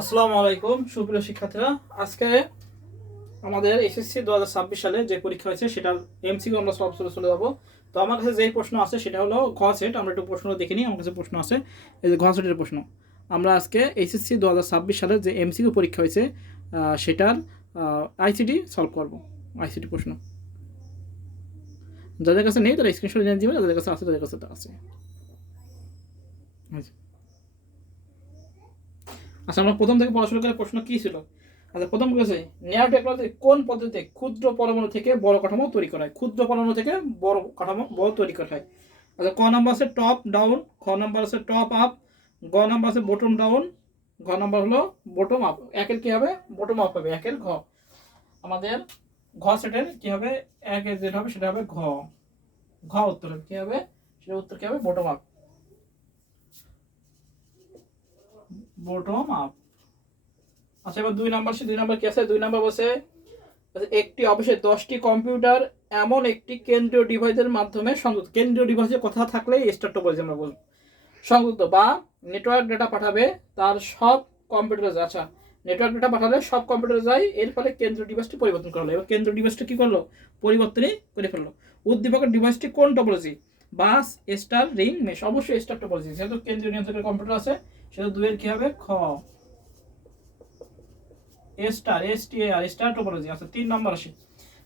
আসসালামু আলাইকুম সুপ্রিয় শিক্ষার্থীরা। আজকে আমাদের এসএসসি 2026 সালে যে পরীক্ষা হয়েছে সেটার এমসিকিউ আমরা সলভ করে চলে যাবো। তো আমার কাছে যেই প্রশ্ন আছে সেটা হলো ঘ সেট। আমরা একটু প্রশ্ন দেখে নিই। আমার কাছে প্রশ্ন আছে, এই যে ঘ সেটের প্রশ্ন। আমরা আজকে এসএসসি 2026 সালের যে এমসিকিউ পরীক্ষা হয়েছে সেটার আইসিটি সলভ করব। আইসিটি প্রশ্ন যাদের কাছে নেই তারা স্ক্রিনশট নিয়ে দিবে, যাদের কাছে আছে তাদের কাছে আছে। আচ্ছা, আমরা প্রথম থেকে পড়াশোনা করে প্রশ্ন কি ছিল। আচ্ছা, প্রথম বলেছে ন্যানো টেকনোলজি কোন পদ্ধতিতে ক্ষুদ্র পরমাণু থেকে বড় কাঠামো তৈরি করা হয়। ক্ষুদ্র পরমাণু থেকে বড় কাঠামো তৈরি করা হয়। আচ্ছা, ক নাম্বার আছে টপ ডাউন, খ নাম্বার আছে টপ আপ, গ নাম্বার আছে বটম ডাউন, ঘ নাম্বার হলো বটম আপ। একের কি হবে? বটম আপ হবে। একের ঘ। আমাদের ঘ সেটের কি হবে? একের যেটা হবে সেটা হবে ঘ। ঘ উত্তর হবে কি হবে? সেটা উত্তর কি হবে? Bottom up. Bottom up. আচ্ছা, এবার দুই নাম্বার কি আছে? দুই নাম্বার বসে একটি অফিসে 10টি কম্পিউটার এমন একটি কেন্দ্রীয় ডিভাইসের মাধ্যমে সংযুক্ত। কেন্দ্রীয় ডিভাইসের কথা থাকলে স্টার্ট বলছি আমরা বলবো সংযুক্ত বা নেটওয়ার্ক ডেটা পাঠাবে তার সব কম্পিউটারে যায়। আচ্ছা, নেটওয়ার্ক ডেটা পাঠালে সব কম্পিউটারে যায়, এর ফলে কেন্দ্রীয় ডিভাইসটি পরিবর্তন করলো। এবার কেন্দ্রীয় ডিভাইসটি কি করলো? পরিবর্তনই করে ফেললো। উদ্দীপকের ডিভাইসটি কোন টপোলজি? বাস, স্টার, রিং, মেশ। অবশ্যই স্টার টপোলজি, যেহেতু কেন্দ্রীয় নিয়ন্ত্রকের কম্পিউটার আছে সেহেতু দুইয়ের কি হবে? খ। Star topology. আচ্ছা, তিন নম্বর আসে।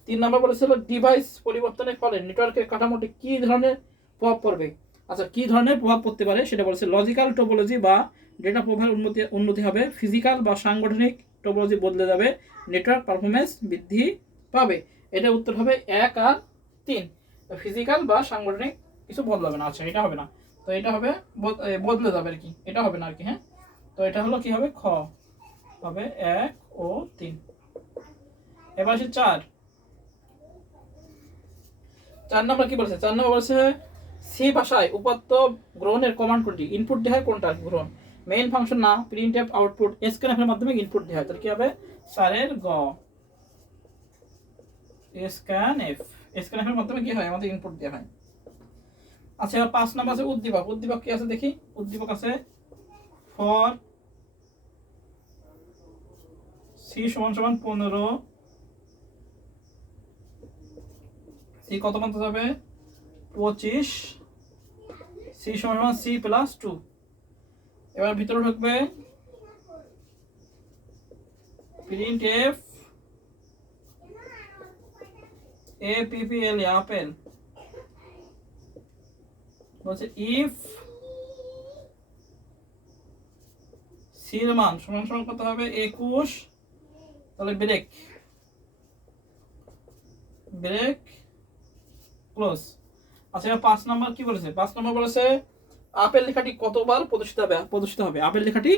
তিন নম্বর বলেছিল ডিভাইস পরিবর্তনের ফলে নেটওয়ার্কের কাঠামোটি কি ধরনের প্রভাব পড়বে। আচ্ছা, কি ধরনের প্রভাব পড়তে পারে সেটা বলেছে লজিক্যাল টোপোলজি বা ডেটা প্রোফাইল উন্নতি হবে, ফিজিক্যাল বা সাংগঠনিক টোপোলজি বদলে যাবে, নেটওয়ার্ক পারফরমেন্স বৃদ্ধি পাবে। এটা উত্তর হবে 1 আর 3। ফিজিক্যাল বা সাংগঠনিক কিছু বদলাবে না। আচ্ছা, এটা হবে না। তো এটা হবে বদলে যাবে আর কি, এটা হবে না আর কি। হ্যাঁ, তো এটা হলো কি হবে? খ হবে 1 ও 3। এবার আসে 4। 4 নম্বর কি বলছে? 4 নম্বর বলছে সি ভাষায় উপাত্ত গ্রহণের কমান্ড কোনটি? ইনপুট দেওয়া হয় কোনটা গ্রহণ? মেইন ফাংশন না, প্রিন্টএফ, আউটপুট, স্ক্যানএফ এর মাধ্যমে ইনপুট দেওয়া হয়। তাহলে কি হবে? স্যারের গ। স্ক্যানএফ। স্ক্যানএফ এর মাধ্যমে কি হয়? আমাদের ইনপুট দেওয়া হয়। আচ্ছা, এবার 5 নম্বর আছে উদ্দীপক। উদ্দীপক কি আছে দেখি? উদ্দীপক আছে ফর সি সমান সমান 15, সি কত পর্যন্ত যাবে? 25, সি সমান সমান সি প্লাস 2। এবার ভিতরে ঢুকবে প্রিন্ট এফ APPL আপেল। বলছে ইফ সির মান সমান সমান কত হবে? 21, তাহলে ব্রেক ক্লোজ। আচ্ছা, 5 নাম্বার কি বলেছে? 5 নাম্বার বলেছে আপেল লেখাটি কতবার প্রদর্শিত হবে। আপেল লেখাটি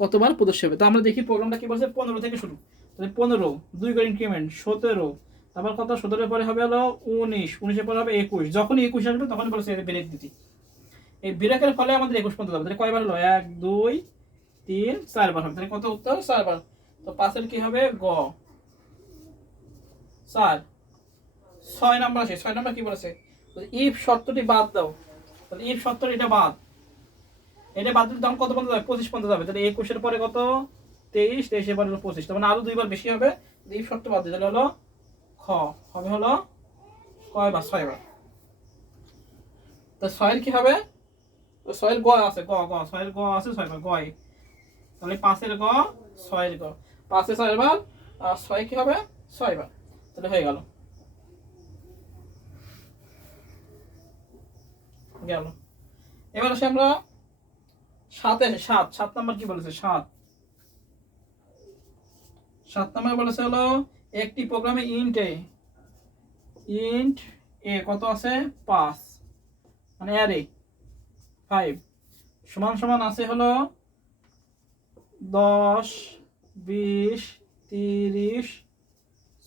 কতবার প্রদর্শিত হবে। তো আমরা দেখি প্রোগ্রামটা কি বলেছে। 15 থেকে শুরু। তাহলে 15, 2 করে ইনক্রিমেন্ট 17, তারপর কত? 17 এর পরে হবে হলো 19, 19 এর পরে হবে 21। যখনই 21 আসবে তখনই বলেছে ব্রেক দিতে। এই ব্রেকের ফলে আমাদের 21 পর্যন্ত যাবে। তাহলে কয়বার হলো? 1 2 3 4 বার হবে। তাহলে কত উত্তর? 4 বার। তো 5 এর কি হবে? গ 4। 6 নাম্বার আছে। 6 নাম্বার কি বলেছে? ইফ শর্তটি বাদ দাও। তাহলে ইফ শর্তটি এটা বাদ দিলে তখন কত পর্যন্ত যাবে? 25 পর্যন্ত যাবে। তাহলে 21 এর পরে কত? 23, 23 এর পরে হলো 25। তার মানে আরো 2 বার বেশি হবে। ইফ শর্ত বাদ দিলে হলো খ হবে হলো কয়বার? 6 বার। তো 6 এর কি হবে? তো 6 এর গ আছে, গ গ 6 এর গ আছে 6 বার গয়। তাহলে 5 এর গ 6 এর গ 5 এ 6 বার আর 6 কি হবে? 6 বার। তাহলে হয়ে গেল। এবার আসে আমরা 7 এ। 7 নাম্বার কি বলেছে? 7 নাম্বার বলেছে হলো একটি প্রোগ্রামে ইন্ট এ কত আছে? 5, মানে অ্যারে 5 সমান সমান আছে হলো 10, 20, 30,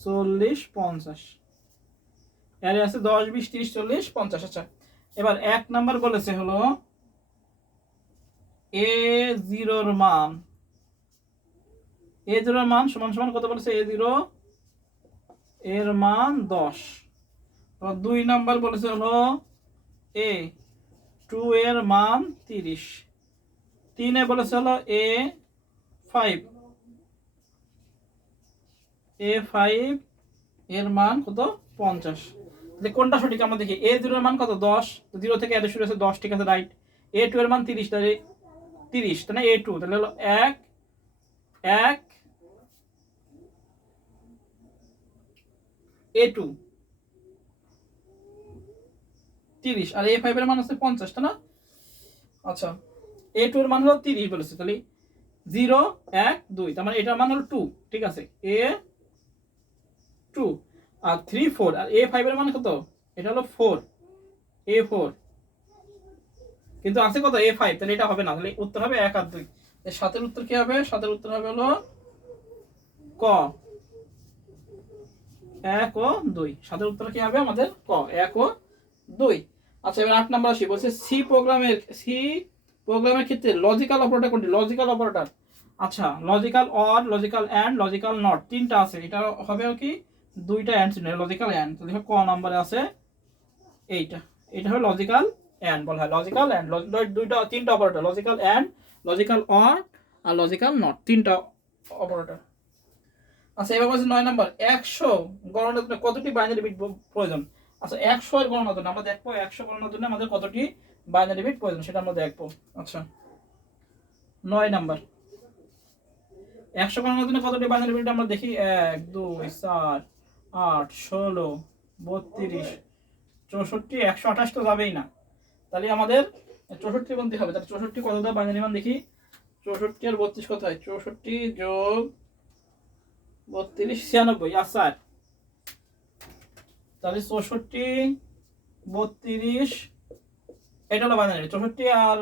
40, 50। অ্যারে আছে 10, 20, 30, 40, 50। আচ্ছা, এবার 1 নাম্বার বলেছে হলো A0 এর মান সমান সমান কত বলেছে? A0 এর মান 10। 2 নাম্বার বলেছে হলো A2 এর মান 30। 3 এ বলেছে হলো ফাইভ, A5 এর মান কত 50। কোনটা সঠিক আমরা দেখি। A0 এর মান কত 10, 0 থেকে এত শুরু হচ্ছে 10, ঠিক আছে রাইট। A2 এর মান 30, তাহলে 30, তাহলে A2 তাহলে হলো 1 1 A2 30, আর A5 এর মান আছে 50, তাই না? আচ্ছা, A2 এর মান হলো 30 বলেছে, তাহলে 0 1 2, তার মানে এটার মান হলো 2, ঠিক আছে A2 আর 3 4, আর A5 এর মান কত, এটা হলো 4 A4, কিন্তু আছে কত A5, তাহলে এটা হবে না, তাহলে উত্তর হবে 1 আর 2। এর সাতের উত্তর কি হবে? সাতের উত্তর হবে হলো ক 1 ও 2। সাতের উত্তর কি হবে আমাদের ক 1 ও 2। আচ্ছা, এবার 8 নাম্বার আসি, বলছে সি প্রোগ্রামের ক্ষেত্রে লজিক্যাল অপারেটর কোনটি? লজিক্যাল অপারেটর, আচ্ছা logical or, logical and, logical not, তিনটা আছে। এটা হবে কি দুইটা এন্ড ছিল, লজিক্যাল এন্ড। তো দেখো ক নম্বরে আছে এইটা, এটা হলো লজিক্যাল এন্ড বলা হয়। লজিক্যাল এন্ড দুইটা তিনটা operator, logical and, logical or আর লজিক্যাল নট, তিনটা অপারেটর। আচ্ছা, এবার বলছে 9 নাম্বার 100 গণনার জন্য কতটি বাইনারি বিট প্রয়োজন? আচ্ছা, 100 এর গণনার জন্য আমরা দেখবো 100 গণনার জন্য আমাদের কতটি বাইনারি বিট প্রয়োজন সেটা আমরা দেখবো। আচ্ছা, 9 নাম্বার 100 গণনার জন্য কতটি বাইনারি বিট আমরা দেখি। 1 2 4 8 16 32 64 128 তো যাবেই না, তাহলে আমাদের 64 গুনতে হবে। তাহলে 64 কত দেয় বাইনারি মান দেখি। 64 আর 32 কত হয়? 64 যোগ 32 96। আচ্ছা, তাহলে 64 32 এটা হলো বাইনারি, 64 আর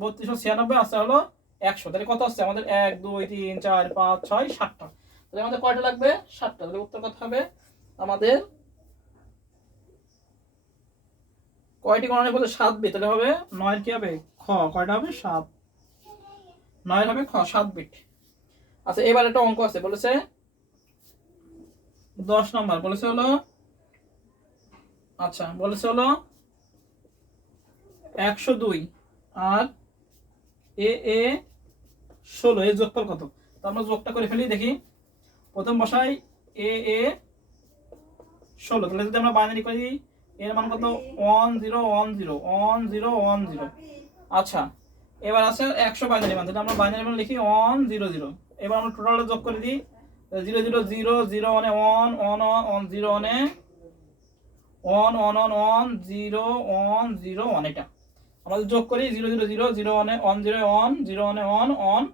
32 96, আচ্ছা হলো 100। তাহলে কত হচ্ছে আমাদের? 1 2 3 4 5 6 7টা। তাহলে আমাদের কয়টা লাগবে? 7টা। তাহলে উত্তর কত হবে আমাদের? কয়টি গণনা বলতে 7 বিট, তাহলে হবে 9 এর কি হবে খ, কয়টা হবে 7, 9 হবে খ 7 বিট। আচ্ছা, এবার একটা অঙ্ক আছে, বলেছে 10 নাম্বার, বলেছে হলো আচ্ছা বলেছে হলো 102 আর এ 16 এর যোগফল কত? তো আমরা যোগটা করে ফেলি দেখি। প্রথম বসাই এ 16, তাহলে যদি আমরা বাইনারি করি এর মান কত 1 0 1 0 1 0 1 0। আচ্ছা, এবার আছে 100 বাইনারি মান, তাহলে আমরা বাইনারি মান লিখি 1 0 0। এবার আমরা টোটালে যোগ করে দিই 0 0 0 0 1 1 1 1 0 1 1 1 1 1 0 1 0 1। এটা আমাদের যোগ করি 0 0 0 0 1 1 0 1 0 1 1 1,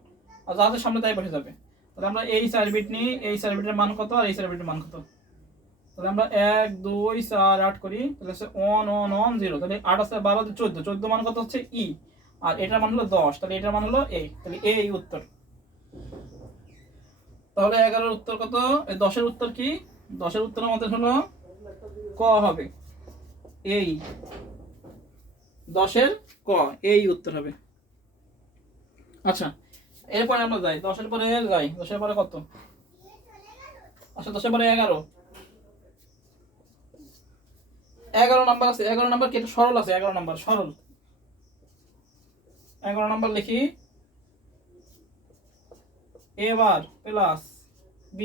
আর যা আছে সামনে তাই বসে যাবে। তাহলে আমরা এই 4 বিট নিই, এই 4 বিটের মান কত আর এই 4 বিটের মান কত? তাহলে আমরা 1 2 4 8 করি, তাহলে হচ্ছে 1 1 1 0। তাহলে 8 আছে 12 14, 14 মান কত হচ্ছে ই, আর এটার মান হলো 10, তাহলে এটার মান হলো এ। তাহলে এই উত্তর। তাহলে 11 এর উত্তর কত? এই 10 এর উত্তর কি? 10 এর উত্তর আমাদের হলো ক হবে এই 10 এর ক, এই উত্তর হবে। আচ্ছা, এরপরে আমরা যাই 10 এর পরে যাই। 10 এর পরে কত? আচ্ছা, 10 এর পরে 11 নাম্বার আছে। 11 নাম্বার কি? এটা সরল আছে, 11 নাম্বার সরল। 11 নাম্বার লিখি a বার প্লাস b,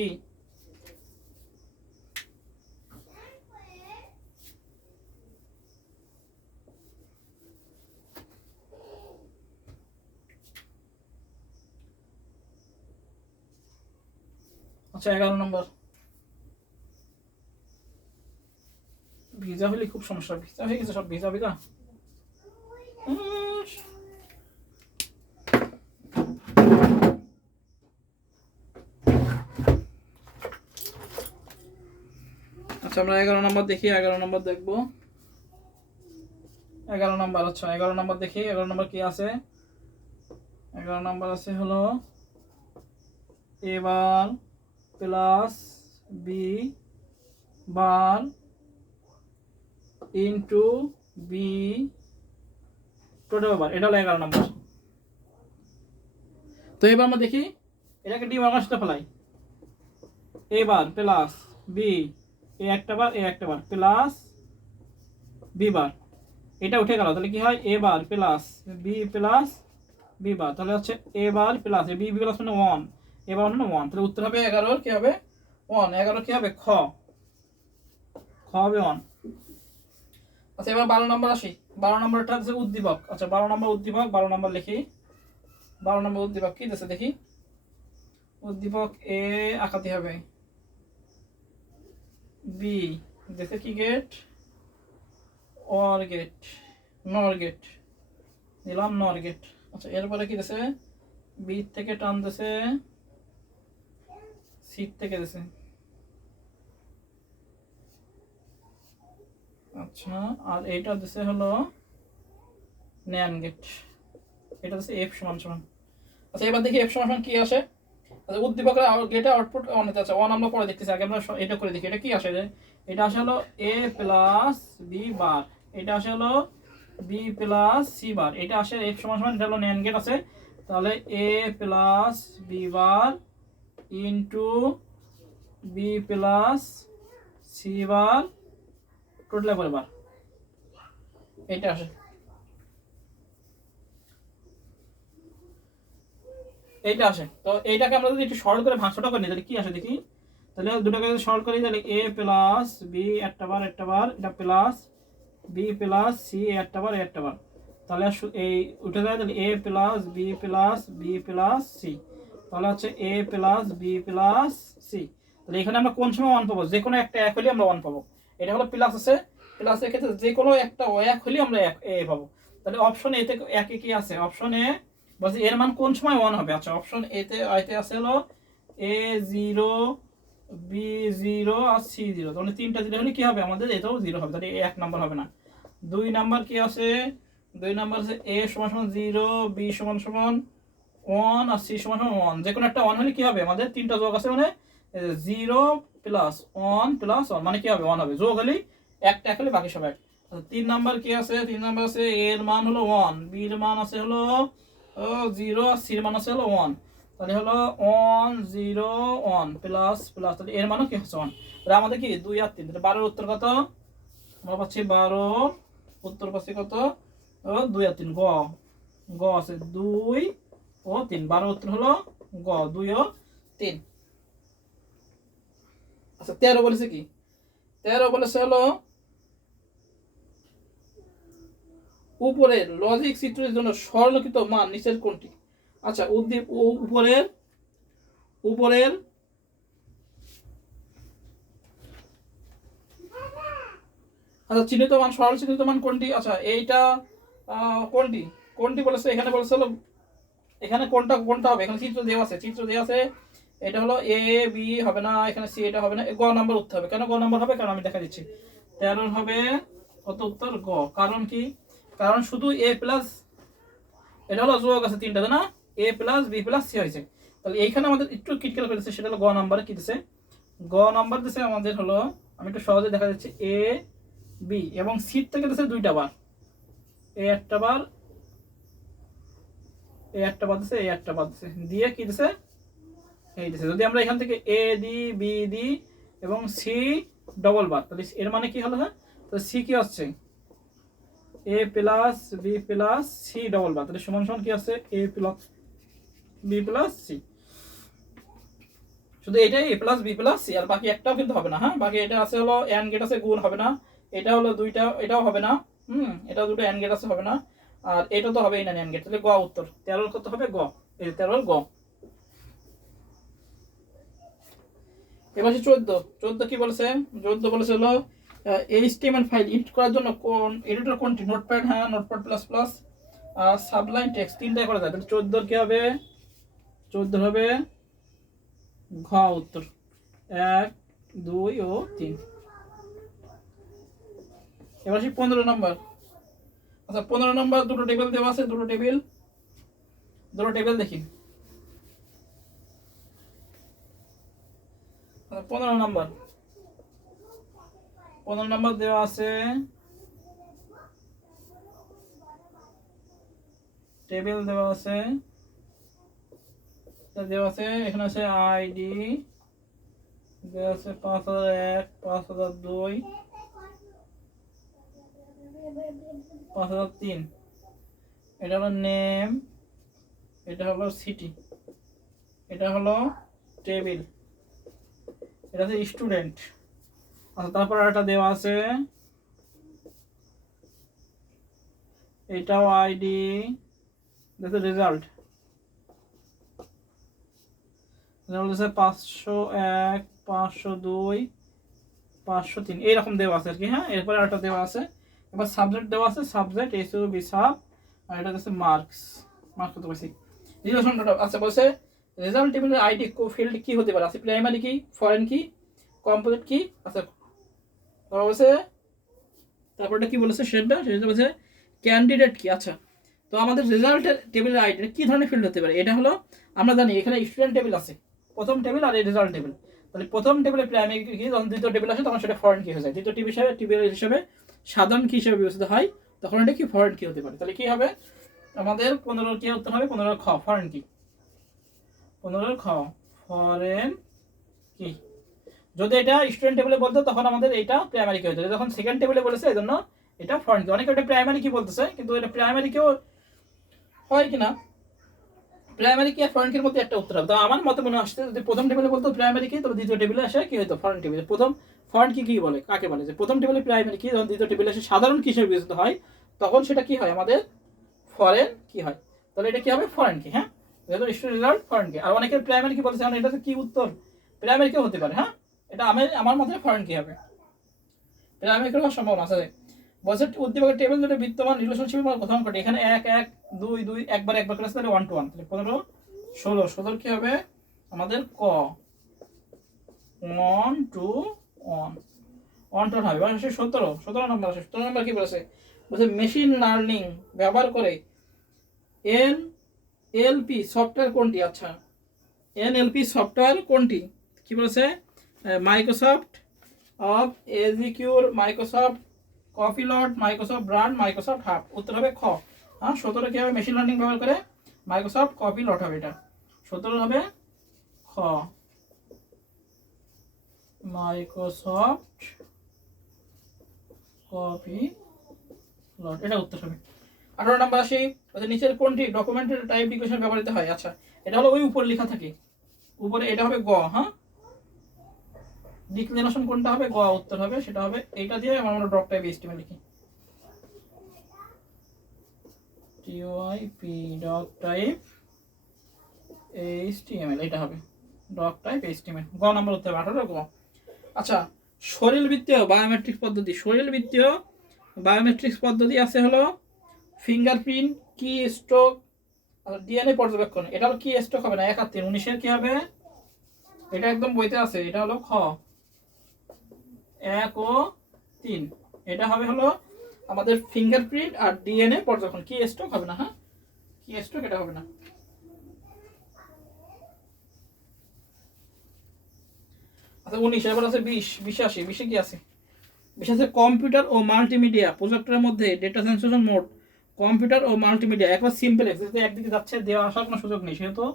আচ্ছা 11 নম্বর। ভিজা হলে খুব সমস্যা, ভিজা হয়ে গেছে সব, ভিজা ভিজা। আচ্ছা, আমরা 11 নম্বর দেখি। 11 নম্বর দেখবো 11 নম্বর। আচ্ছা, 11 নম্বর দেখি 11 নম্বর কি আছে। 11 নম্বর আছে হলো a bar plus b bar into b total bar, এটা হলো 11 নম্বর। তো এবার আমরা দেখি এটাকে ডি মার্কার সাথে ফেলাই। a বার প্লাস b, এ একটা বার এ একটা বার প্লাস b বার, এটা উঠে গেল, তাহলে কি হয় a bar plus b plus b B bar, তাহলে হচ্ছে A bar plus B plus মানে 1, এ বার মানে 1, তাহলে উত্তর হবে 11 কি হবে 1, 11 কি হবে খ, খ হবে 1। আচ্ছা এবার 12 নম্বর আসি, 12 নম্বরটা হচ্ছে উদ্দীপক। আচ্ছা 12 নম্বর উদ্দীপক, 12 নম্বর লিখি। 12 নম্বর উদ্দীপক কি দিচ্ছে দেখি, উদ্দীপক এ আঁকাতে হবে, বি দিচ্ছে কি গেট, অর গেট, নর গেট দিলাম, নর গেট। আচ্ছা এরপরে কি দিছে, বি থেকে টান দিছে, সি থেকে দিছে। আচ্ছা আর এইটা দিছে হলো ন্যান গেট, এটা দিছে এফ সমান সমান। আচ্ছা এবার দেখি এফ সমান সমান কি আসে। আচ্ছা উদ্দীপকের গেটে আউটপুট অন হতে আছে, অন আমরা পরে দেখতেছি, আগে আমরা এটা করে দেখি এটা কি আসে। এটা আসে হলো এ প্লাস বি বার, এটা আসে হলো বি প্লাস সি বার, এটা আসে এফ সমান সমান, এটা হলো ন্যান গেট আছে, তাহলে A plus B bar into B plus C bar total করে বার, এটা আসে। এইটা আসে, তো এইটাকে আমরা যদি একটু সরল করে ভাঙছোটা করে নিই তাহলে কি আসে দেখি। তাহলে দুটোকে যদি সরল করি তাহলে এ প্লাস বি একটা বার এটা প্লাস বি প্লাস সি একটা বার তাহলে এই উঠে যায়, তাহলে A plus B plus C, তাহলে হচ্ছে এ প্লাস বি প্লাস সি। তাহলে এখানে আমরা কোন সময় ওয়ান পাবো, যে কোনো একটা এক হলে আমরা ওয়ান পাবো, এটা হলো প্লাস আছে, প্লাসের ক্ষেত্রে যে কোনো একটা এক হলে আমরা এ পাবো। তাহলে অপশন এতে একে কি আছে, অপশন এ বলছে এর মান কোন সময় ওয়ান হবে। আচ্ছা অপশন এতে আইতে আছে হলো এ জিরো, বি জিরো আর সি জিরো, তাহলে তিনটা জিরো হলে কি হবে আমাদের, এটাও জিরো হবে, তাহলে এক নাম্বার হবে না। 2 নাম্বার কি আছে, 2 নাম্বার আছে এ সমান সমান 0, বি সমান সমান 1 আর সি সমান সমান 1, যে কোনো একটা 1 হলে কি হবে আমাদের, তিনটা যোগ আছে মানে 0 প্লাস 1 প্লাস 1 মানে কি হবে 1 হবে, যোগ হলে একটা এক হলে বাকি সব এক। 3 নাম্বার কি আছে, 3 নাম্বার আছে এ এর মান হলো 1, বি এর মান আছে হলো 0 আর সি এর মান আছে হলো 1, তাহলে হলো 1 0 1 প্লাস প্লাস, তাহলে এর মানও কি হচ্ছে 1, তাহলে আমাদের কি 2 আর 3, তাহলে 12 এর উত্তর কত আমরা পাচ্ছি, 12 উত্তর পাচ্ছি কত 2 আর 3, গ গ আছে 2 ও 3, 12 উত্তর হলো গ 2 ও 3। আচ্ছা 13 বলেছে কি, 13 বলেছে হলো উপরের লজিক চিত্রের জন্য সরলীকৃত মান নিচের কোনটি। আচ্ছা উপরের উপরের আচ্ছা চিহ্নিত মান, সরল চিহ্নিত মান কোনটি, আচ্ছা এইটা কোনটি কোনটি বলেছে, এখানে বলেছে হলো এখানে কোনটা কোনটা হবে, এখানে চিত্র দেওয়া আছে, এটা হলো এ বি হবে না, এখানে সি এটা হবে না, গ নাম্বার উত্তর হবে। কেন গ নাম্বার হবে, কারণ আমি দেখা দিচ্ছি 13 হবে কত উত্তর গ, কারণ কি, কারণ শুধু এ প্লাস এটা হলো যোগ আছে তিনটা না, এ প্লাস বি প্লাস সি হয়েছে, তাহলে এইখানে আমাদের একটু ক্রিটিক্যাল করেছে, সেটা হলো গ নাম্বারে কি দিছে, গ নাম্বার দিছে আমাদের হলো, আমি একটু সহজে দেখা যাচ্ছে এ বি এবং সি থেকে দিছে দুইটা বার, এ একটা বার দিছে, এ একটা বার দিছে, দিয়ে কি দিছে এই দিছে। যদি আমরা এখান থেকে এ দি বি দি এবং সি ডবল বার, তাহলে এর মানে কি হলো, হ্যাঁ তাহলে সি কি আসছে A plus B plus C double bar, তাহলে সমান সমান কি আছে A plus B plus C, শুধু এটাই A plus B plus C, আর বাকি একটাও কিন্তু হবে না, হ্যাঁ বাকি এটা আছে হলো এন্ড গেট আছে, গুণ হবে না, এটা হলো দুইটা এটাও হবে না, এটা দুটো এন্ড গেট আছে হবে না, আর এটা তো হবেই না এন্ড গেট, তাহলে গ উত্তর 13 কত হবে গ, এই 13 গ। এবার 14 কি বলেছে, 14 বলেছে হলো এইচটিএমএল ফাইল এডিট করার জন্য কোন এডিটর কোনটি, নোটপ্যাড, হ্যাঁ নোটপ্যাড প্লাস প্লাস আর সাবলাইম টেক্সট, তিনটাই করা যায়, তাহলে 14 কি হবে, 14 হবে ঘ উত্তর 1 2 ও 3। এবার 15 নম্বর, আচ্ছা 15 নম্বর দুটো টেবিল দেওয়া আছে, দুটো টেবিল দেখি। 15 নম্বর দেওয়া আছে, টেবিল দেওয়া আছে, এখানে আছে আইডি দেওয়া আছে 5001 5002 5003, এটা হলো নেম এটা হলো সিটি, এটা হলো টেবিল, এটা হচ্ছে স্টুডেন্ট। আচ্ছা তারপর একটা দেওয়া আছে, এটাও আইডি, দেখো রেজাল্ট, রেজাল্ট আছে 501, 502, 503 এইরকম দেওয়া আছে আর কি। হ্যাঁ, এরপরে একটা দেওয়া আছে, এবার সাবজেক্ট দেওয়া আছে, সাবজেক্ট এসইউবি সাব, আর এটা হচ্ছে মার্কস, মার্কস কত পাইছি, রিলেশন ডট। আচ্ছা বলছে রেজাল্ট টেবিলের আইডি ফিল্ড কি হতে পারে, আছে প্রাইমারি কি, ফরেন কি, কম্পোজিট কি। আচ্ছা বলছে তারপরটা কি বলেছে, সেটা বলছে ক্যান্ডিডেট কি। আচ্ছা তো আমাদের রেজাল্টের টেবিলের আইডি কি ধরনের ফিল্ড হতে পারে, এটা হলো আমরা জানি এখানে স্টুডেন্ট টেবিল আছে, প্রথম টেবিল আর এই রেজাল্ট টেবিল। তাহলে প্রথম টেবিলে প্রাইমারি কি, যখন দ্বিতীয় টেবিল আসে তখন সেটা ফরেন কি হয়ে যায়, দ্বিতীয় টেবিল হিসেবে সাধারণ কি হিসেবে বিবেচিত হয়, তখন এটা কি ফরেন কি হতে পারে। তাহলে কি হবে আমাদের 15 কি উত্তর হবে, 15 খ ফরেন কি, 15 খ ফরেন কি। যদি এটা স্টুডেন্ট টেবিলে বলতো তখন আমাদের এটা প্রাইমারি কি হতো, যখন সেকেন্ড টেবিলে বলেছে এই জন্য এটা ফরেন কি। অনেকে এটা প্রাইমারি কি বলতেছে, কিন্তু এটা প্রাইমারি কেও হয় কিনা, প্রাইমারি কি আর ফরেন কির মধ্যে একটা উত্তর হবে। তো আমার মতে মনে আসছে যদি প্রথম টেবিলে বলতো প্রাইমারি কি, তবে দ্বিতীয় টেবিলে আসে কি হতো ফরেন টেবিলে। প্রথম ফরেন কি কি বলে, কাকে বলে, যে প্রথম টেবিলে প্রাইমারি কি, যখন দ্বিতীয় টেবিলে আসে সাধারণ কি হিসেবে বিবেচিত হয়, তখন সেটা কি হয় আমাদের ফরেন কি হয়। তাহলে এটা কি হবে ফরেন কি। হ্যাঁ, যেহেতু স্টুডেন্ট রেজাল্ট ফরেন কি, আর অনেকের প্রাইমারি কি বলতেছে, এটা কি উত্তর, প্রাইমারি কি হতে পারে। হ্যাঁ, এটা আমার মতে ফরেন কি হবে, প্রাইমারি কি হওয়ার সম্ভাবনা আছে। বলছে উদ্দীপকের টেবিল দুটো বিদ্যমান রিলেশনশিপ গঠন করে, এখানে 1 1 2 2 একবার করে আসলে 1 to 1, তাহলে 15 16 16 কি হবে আমাদের ক 1 to 1 1 to 1 হবে। মানে 17 নম্বর আসে, 17 নম্বর কি বলেছে, বলছে মেশিন লার্নিং ব্যবহার করে এনএলপি সফটওয়্যার কোনটি। আচ্ছা এনএলপি সফটওয়্যার কোনটি কি বলেছে, মাইক্রোসফট অফ এজিকিউর, Microsoft Copilot, Microsoft brand, Microsoft hub. উত্তর হবে খ। হ্যাঁ 17 কি হবে, মেশিন লার্নিং ব্যবহার করে মাইক্রোসফট কপিলট হবে, এটা 17 হবে খ, মাইক্রোসফট কপিলট, এটা উত্তর হবে। 18 নম্বর আসি, নিচের কোনটি ডকুমেন্টের টাইপ ডিক্লেরেশন ব্যবহৃত হয়। আচ্ছা এটা হলো ওই উপর লেখা থাকে, উপরে এটা হবে গ। হ্যাঁ, ডিক্লারেশন কোনটা হবে, গ উত্তর হবে, সেটা হবে এইটা দিয়ে আমরা ডক টাইপ এস্টিমেট লিখি, টিওআইপি ডক টাইপ এইচটিএমএল, এটা হবে ডক টাইপ এইচটিএমএল, গ নাম্বার উত্তর হবে 18 গ। আচ্ছা শরীরবৃত্তীয় বায়োমেট্রিক পদ্ধতি, শরীরবৃত্তীয় বায়োমেট্রিক্স পদ্ধতি আছে হলো ফিঙ্গারপ্রিন্ট, কি স্ট্রোক, ডিএনএ পর্যবেক্ষণ। এটা হলো কি স্ট্রোক হবে না, 1 আর 3 19 কি হবে, এটা একদম বইতে আছে, এটা হলো খ 1 ও 3, এটা হবে হলো আমাদের ফিঙ্গারপ্রিন্ট আর ডিএনএ পর্যবেক্ষণ, কি স্ট্রোক হবে না। হ্যাঁ কি স্ট্রোক এটা হবে না। আচ্ছা 19, এবার আছে 20, 20 আসি, 20 কি আছে, 20 আছে কম্পিউটার ও মাল্টিমিডিয়া প্রজেক্টরের মধ্যে ডেটা সেন্সেশন মোড, কম্পিউটার ও মাল্টিমিডিয়া একবার সিম্পলেক্স, যেহেতু একদিকে যাচ্ছে দেওয়া আসার কোনো সুযোগ নেই, সেহেতু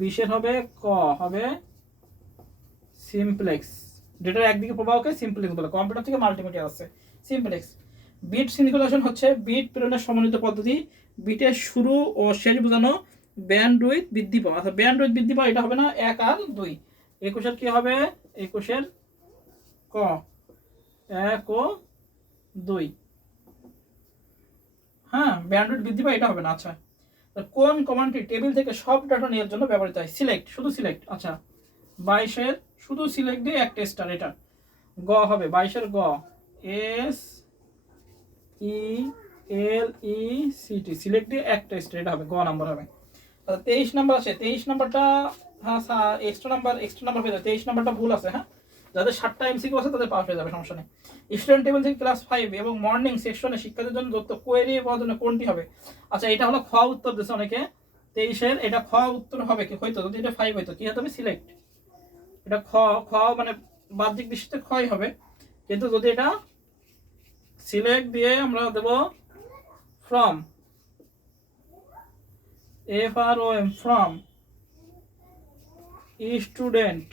20 হবে ক হবে সিম্পলেক্স, ডেটার একদিকে প্রবাহকে সিম্পলেক্স বলে, কম্পিউটার থেকে মাল্টিমিডিয়া আছে সিম্পলেক্স। বিট সিনক্রোনাইজেশন হচ্ছে বিট প্রেরণের সমন্বিত পদ্ধতি, বিটের শুরু ও শেষ বোঝানো ব্যান্ডউইথ বৃদ্ধি পাওয়া। আচ্ছা ব্যান্ডউইথ বৃদ্ধি পাওয়া এটা হবে না 1 আর 2, 21 কি হবে, 21 ক 1 ও 2। হ্যাঁ ব্যান্ডউইথ বৃদ্ধি পায় এটা হবে না। আচ্ছা কোন কমান্ডটি টেবিল থেকে সব ডাটা নেওয়ার জন্য ব্যবহৃত হয়, সিলেক্ট, শুধু সিলেক্ট। আচ্ছা 22 শুধু সিলেক্ট দিয়ে একটা স্টার, এটা গ হবে 22 গ এস ই এল ই সি টি, সিলেক্ট দিয়ে একটা স্টার, এটা হবে গ নাম্বার হবে। 23 নাম্বার আছে, 23 নাম্বারটা হ্যাঁ এক্সট্রা নাম্বার পেয়ে যাবে, 23 নাম্বারটা ভুল আছে। হ্যাঁ যাদের 7টা এমসিকিউ আছে তাদের পাস হয়ে যাবে, সমস্যা নেই। স্টুডেন্ট টেবিল থেকে ক্লাস 5 এবং মর্নিং সেকশনে শিক্ষার্থীদের জন্য দত্ত কোয়েরি পাওয়ার জন্য কোনটি হবে। আচ্ছা এটা হলো খ উত্তর দিয়েছে অনেকে, 23 এটা খ উত্তর হবে কি হয়তো, যদি এটা 5 হইতো কি হতো সিলেক্ট, এটা খ খ মানে বাহ্যিক দৃষ্টিতে ক্ষয় হবে, কিন্তু যদি এটা সিলেক্ট দিয়ে আমরা দেব from, FROM from student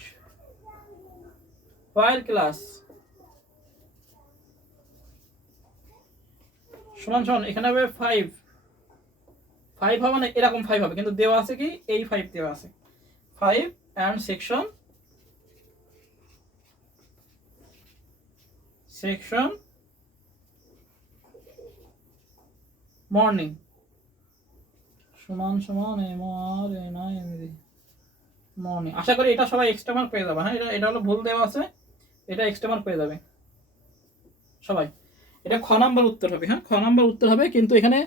file class সমান সমান এখানে হবে 5 5 হবে না, এরকম 5 হবে, কিন্তু দেওয়া আছে কি এই 5 দেওয়া আছে 5 অ্যান্ড সেকশন মর্নিং সমান সমান মর্নিং। আশা করি এটা সবাই এক্সট্রা মার্ক পেয়ে যাবে। হ্যাঁ, এটা হলো ভুল দেওয়া আছে, এটা এক্সট্রা মার্ক পেয়ে যাবে সবাই। এটা খ নাম্বার উত্তর হবে। হ্যাঁ, খ নাম্বার উত্তর হবে, কিন্তু এখানে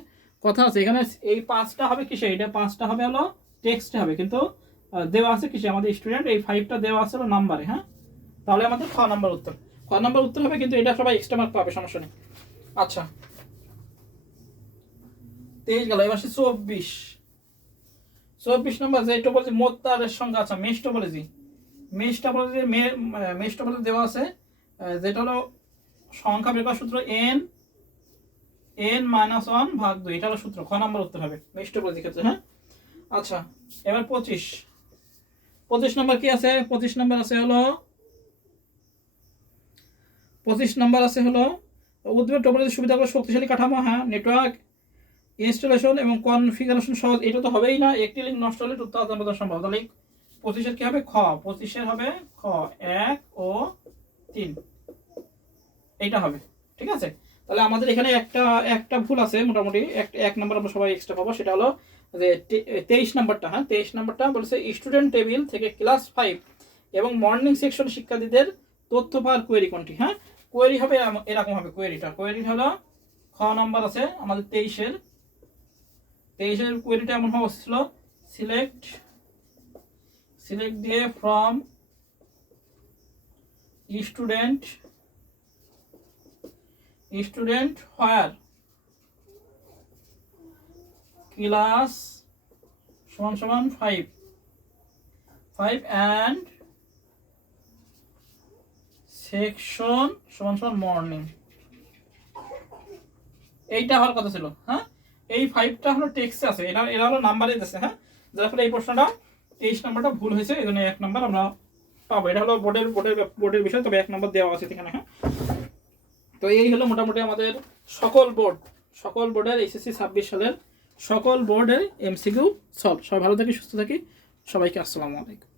কথা আছে, এখানে এই 5টা হবে কিসে, এটা 5টা হবে হলো টেক্সটে হবে, কিন্তু দেওয়া আছে কিসে আমাদের স্টুডেন্ট, এই 5টা দেওয়া আছে হলো নাম্বারে। হ্যাঁ, তাহলে আমাদের খ নাম্বার উত্তর, খ নাম্বার উত্তর হবে, কিন্তু এটা সবাই এক্সট্রা মার্ক পাবে, সমস্যা নেই। আচ্ছা 23 গেল, এবার 24 নম্বর যে টোপোলজি মোত্তারের সংখ্যা। আচ্ছা মেশ টোপোলজি দেওয়া আছে, যেটা হলো সংখ্যা বের করার সূত্র n-1 ভাগ 2, এটা হলো সূত্র। খ নাম্বার উত্তর হবে মেশ টোপোলজি ক্ষেত্রে। হ্যাঁ, আচ্ছা এবার 25 নম্বর কি আছে, 25 নম্বর আছে হলো উদ্ভিদ টোপোলজির সুবিধাগুলো শক্তিশালী কাঠামো। হ্যাঁ, নেটওয়ার্ক ইনস্টলেশন এবং কনফিগারেশন সহজ, এটা তো হবেই না, একটি লিঙ্ক নষ্ট হলে উত্তর সম্ভব। তাহলে 25-এর কি হবে, খ 25-এর হবে খ 1 ও 3, এইটা হবে। ঠিক আছে, তাহলে আমাদের এখানে একটা ভুল আছে, মোটামুটি এক নাম্বার আমরা সবাই এক্সট্রা পাবো, সেটা হলো যে 23 নাম্বারটা। হ্যাঁ, 23 নাম্বারটা বলছে স্টুডেন্ট টেবিল থেকে ক্লাস 5 এবং মর্নিং সেকশন শিক্ষার্থীদের তথ্য পাওয়ার কোয়েরি কোনটি। হ্যাঁ, কোয়েরি হবে এরকম হবে, কোয়েরি হলো খ নাম্বার আছে আমাদের 23-এর কোয়েরিটা এমন হওয়া ছিল, সিলেক্ট দিয়ে ফ্রম স্টুডেন্ট হোয়ার ক্লাস সমান 5 অ্যান্ড সেকশন সমান মর্নিং, এইটা হওয়ার কথা ছিল। হ্যাঁ, এই 5টা হলো টেক্সটে আছে, এরা হলো নাম্বারে দিয়েছে। হ্যাঁ, যার ফলে এই প্রশ্নটা 23 নাম্বারটা ভুল হয়েছে, এই জন্য 1 নাম্বার আমরা পাবো। এটা হলো বোর্ডের বিষয়, তবে 1 নাম্বার দেওয়া আছে এখানে। হ্যাঁ, তো এই হলো মোটামুটি আমাদের সকল বোর্ডের এসএসসি 26 সালের সকল বোর্ডের এমসিকিউ সলভ। সবাই ভালো থাকি, সুস্থ থাকি, সবাইকে আসসালামু আলাইকুম।